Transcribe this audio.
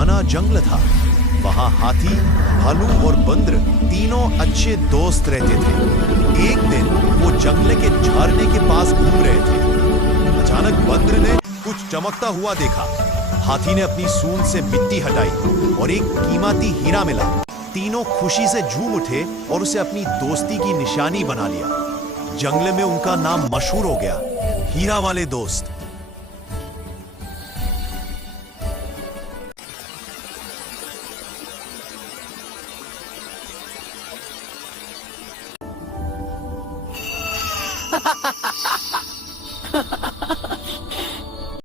घना जंगल था। वहां हाथी, भालू और बंदर तीनों अच्छे दोस्त रहते थे। एक दिन वो जंगल के झरने के पास घूम रहे थे। अचानक बंदर ने कुछ चमकता हुआ देखा। हाथी ने अपनी सूंड से मिट्टी हटाई और एक कीमती हीरा मिला। तीनों खुशी से झूम उठे और उसे अपनी दोस्ती की निशानी बना लिया। जंगल में उनका नाम मशहूर हो गया, हीरा वाले दोस्त। Ha ha ha ha ha!